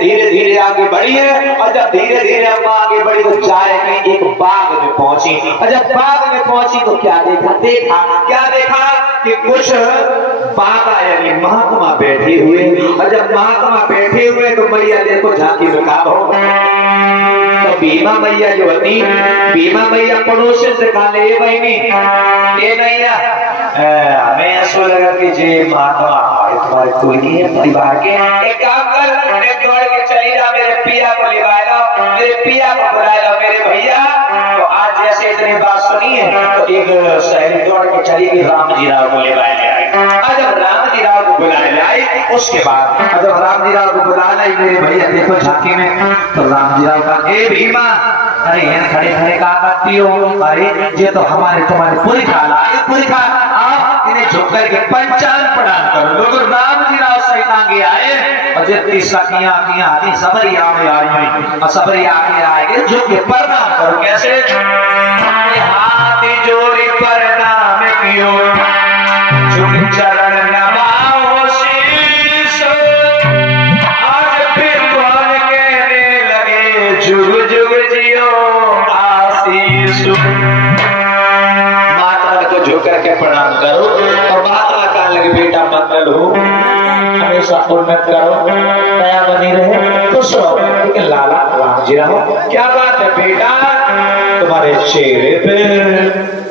धीरे धीरे आगे बढ़ी है। और जब धीरे धीरे अम्मा आगे बढ़ी तो जाएगी एक बाग में पहुंची। और जब बाग में पहुंची तो क्या देखा कि कुछ बाबा यानी महात्मा बैठे हुए। और जब महात्मा बैठे हुए तो मैया देखो झांकी में कहा तो भीमा मैया जो थी, भीमा मैया पड़ोसी से कहा ले बहनी ये नैया हमें ऐसा लगा कि जे महात्मा तुम्हारे कोई नहीं है परिवार के, एक काम कर मैं दौड़ के चली जा मेरे पिया को ले आएगा, मेरे पिया को बुलाएगा मेरे भैया। तो आज जैसे इतनी बात सुनी है तो एक सहेली दौड़ के चली गई राम जी राव को ले आएगा। जब राम जी राव को बुलाने लाई उसके बाद जब राम जी राव को बुला लाई मेरे भैया देखो झांकी में तो राम जी राव का ए भीमा अरे यहाँ खड़े खड़े कहा करती हो, अरे ये तो हमारे तुम्हारे पूरी खा आप इन्हें झुक करके पंचांग प्रणाम करो। लोग राम जी राव सहित आगे आए और जितनी सखियां आती सबरी आगे आ रही और सबरी आगे आएंगे झुक के प्रणाम करो। कैसे हाथ जोड़ी प्रणाम कियो झुक चरण नवाओ शीश, आज फिर कौन कहने लगे जुग जुग जियो आशीष। महात्मा को झुक करके प्रणाम करो और महात्मा कहने लगे बेटा मंगल हो, हमेशा उन्नत करो, दया बनी रहे, खुश रहो। लेकिन लाला राम जी रहो क्या बात है बेटा तुम्हारे चेहरे पे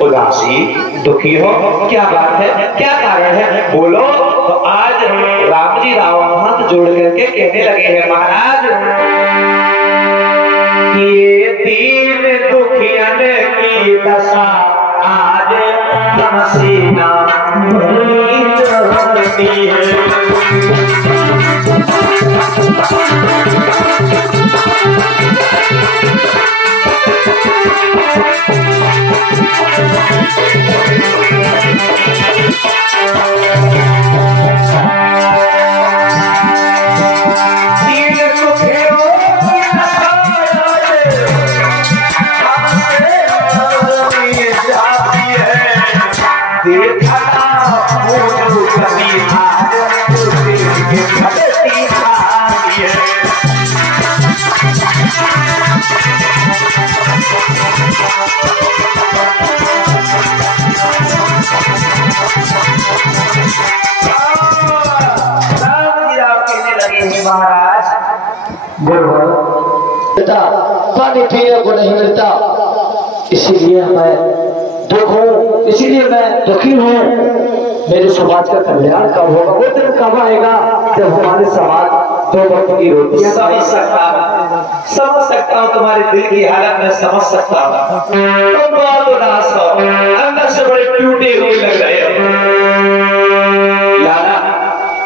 उदासी दुखी हो, क्या बात है क्या कारण है बोलो। तो आज राम जी राव हाथ जोड़ करके कहने लगे हैं महाराज ये दीन दुखियन की दशा आज तमसीना भरती है। पानी पीने को नहीं मिलता, इसीलिए मैं दुख हूँ, इसीलिए मैं दुखी हूँ। मेरे समाज का कल्याण कब होगा? वो दिन कब आएगा जब हमारे समाज दो वक्त की रोटियां समझ सकता हूँ तुम्हारे दिल की हालत में समझ सकता हूँ। तुम बहुत उदास हो, अंदर से बड़े टूटे हुए लग रहे हो। लाला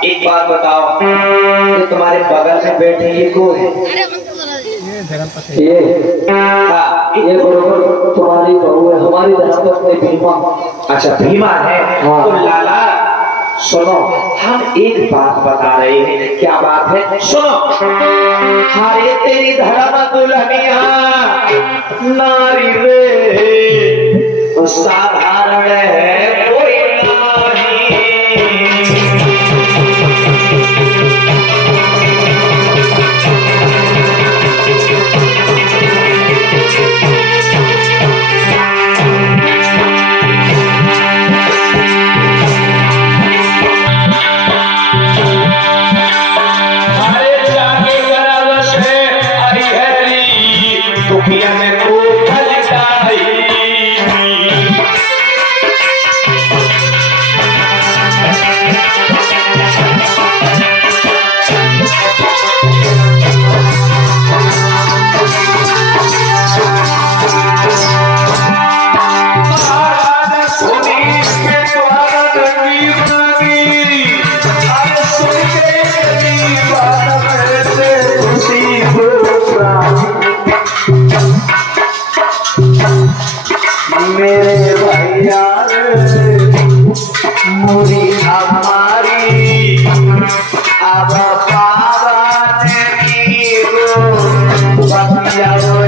एक बात बताओ कि तुम्हारे बगल में बैठे ये कौन है? ये बरोबर तुम्हारी बहू है, हमारी धर्मपत्नी भीमा। अच्छा भीमा है। हाँ। तो लाला सुनो हम एक बात बता रहे हैं। क्या बात है? सुनो हरे तेरी धर्म दुल्हनिया नारी रे साधारण है कोई नहीं। मेरे भैया मुरी हमारी अब पावन की गो बतिया है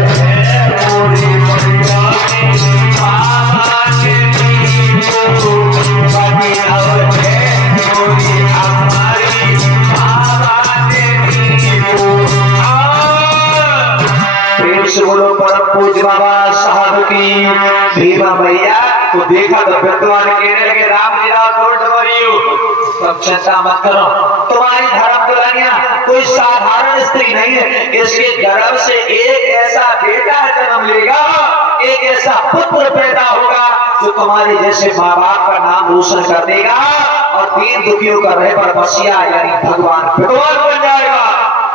मुरी भैया पावन की गो बतिया है मुरी हमारी पावन की गो तो देखा तो विद्वान कहने लगे राम लीला डोंट वरी यू, तुम चिंता मत करो, तुम्हारी धर्म दुल्हनिया कोई साधारण स्त्री नहीं है, इसके गर्भ से एक ऐसा बेटा जन्म लेगा, एक ऐसा पुत्र पैदा होगा जो तुम्हारे जैसे माँ बाप का नाम रोशन कर देगा और दीन दुखियों का रहबर बसिया यानी भगवान विद्वान बन जाएगा।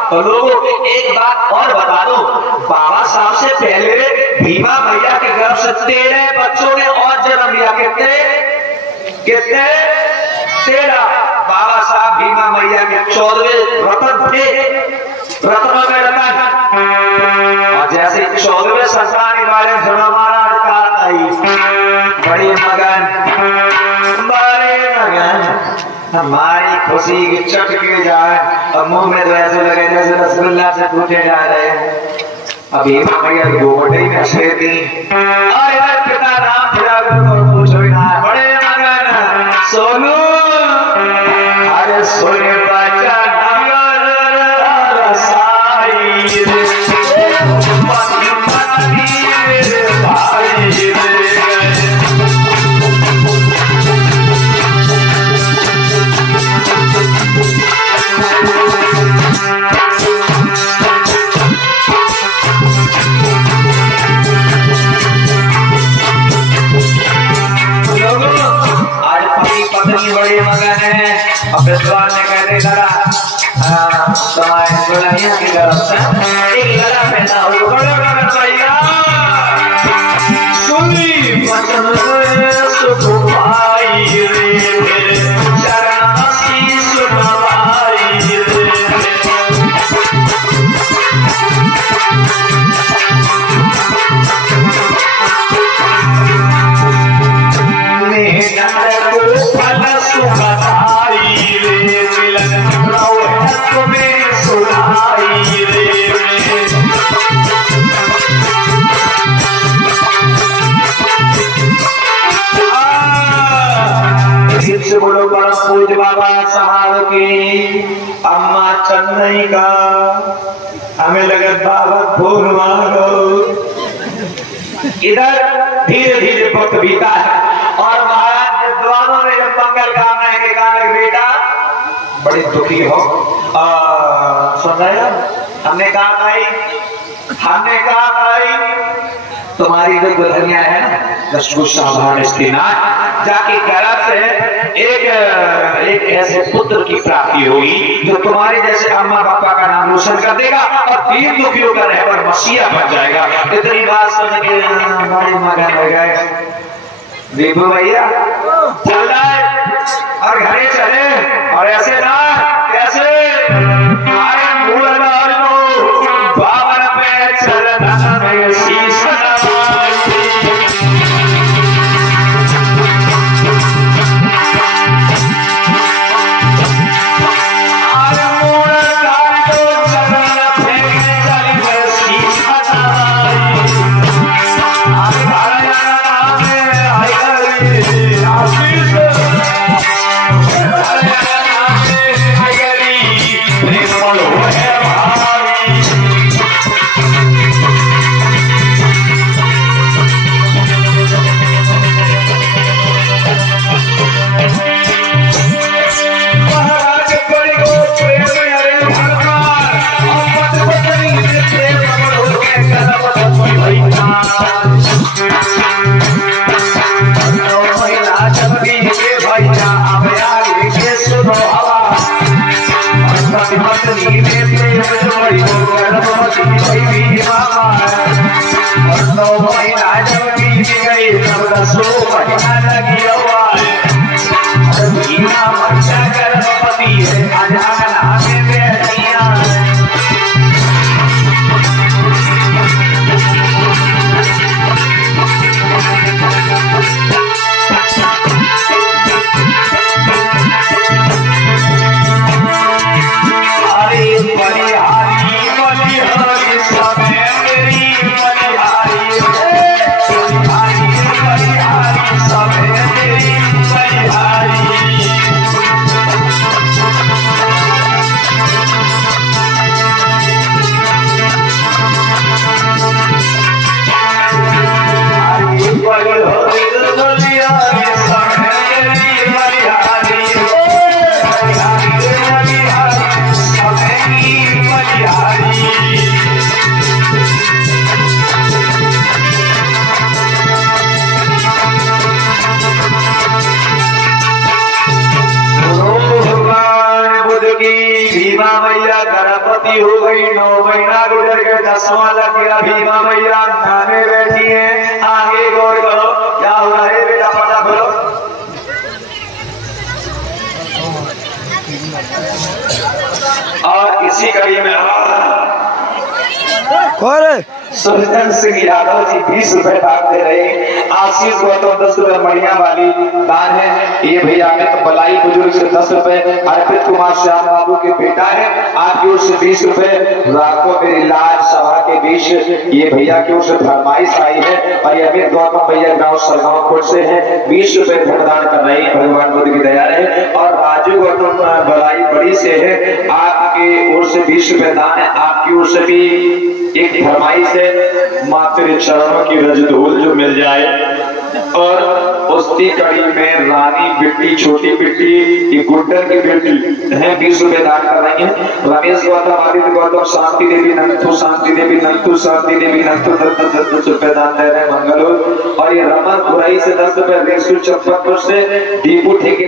तो लोगों एक बात और बता दो, बाबा साहब से पहले भीमा मैया के गर्भ से 13 बच्चों ने और जन्म लिया। कितने कितने 13। बाबा साहब भीमा मैया के 14वें रतन थे, रत्नों में रतन। और जैसे 14वें संतान के बारे में सुना महाराज का आई बड़े मगन हमारी खुशी की चटके जाए और मुंह में तो ऐसे लगे जैसे रसगुल्ला से टूटे जा रहे हैं। अभी भैया गोबटे में छेदी और इधर पिता राम फिरा तो पूछो ही ना बड़े मगन सोनू अरे सोने बच्चा बड़ी मगन है। अब विद्वान ने कहते जरा तुम्हारे दुल्हनिया की तरफ से एक लड़ा पैदा हो भैया सुनी वचन सुख पाई रे शरणासी सुनवाई से बोलो बड़ा पूज बाबा साहब की अम्मा चन्नई का हमें लगे बाबा भोग मांगो। इधर धीरे धीरे वक्त बीता है और महाराज विद्वानों ने जब मंगल कामना के कारण बेटा बड़ी दुखी हो सुन रहे हो हमने कहा भाई तुम्हारी जो दुल्हनिया है ना साधारण स्त्री ना जाके गर्भ से एक ऐसे पुत्र की प्राप्ति होगी जो तुम्हारे जैसे अम्मा पापा का नाम रोशन कर देगा और दीन दुखियों का रहबर मसीहा बन जाएगा। इतनी बात सुन के बड़ी मगन हो गए। दीपू भैया चल जाए और घरे चले और ऐसे ना कैसे बाबर पे चलना शीश सब गर्भवती हो गई, 9 महीना गुजर गए, 10वां लग गया, भीमा मैया नहाने बैठी है। आगे गौर करो क्या हो रहा है बेटा, पता करो। और इसी कड़ी में सुरजन सिंह यादव जी 20 रुपए दान दे रहे हैं। आशीष गौतम 10 रुपए मणिया वाली दान है। ये भैया अमित बलाई बुजुर्ग से 10 रुपए, अर्पित कुमार श्याम बाबू के बेटा है, आपकी ओर से 20 रुपए, राखो मेरी लाज सभा के बीच ये भैया की ओर से फरमाइश आई है। और ये अमित गौतम भैया गाँव सरगांव खोट से है, 20 रुपए धनदान कर रहे हैं, भगवान बुद्ध की दया है। और राजू गौतम बलाई बड़ी से है, आपकी ओर से 20 रुपए दान है, आपकी ओर से भी एक फरमाइश है, माँ तेरे चरणों की रजधूल जो मिल जाए। और उसकी कड़ी में रानी बिट्टी, छोटी बिट्टी, ये गुड्डन की बेटी है, 20 रुपए दान कर रही है। रमेश गौतम, आदित्य गौतम, शांति देवी नंतु, शांति देवी नंतु, शांति देवी नंतु 10 रुपए दान दे रहे हैं, मंगल। और ये रमन बुराई से 10 रुपए, रेसू चंपतपुर से, दीपू ठेके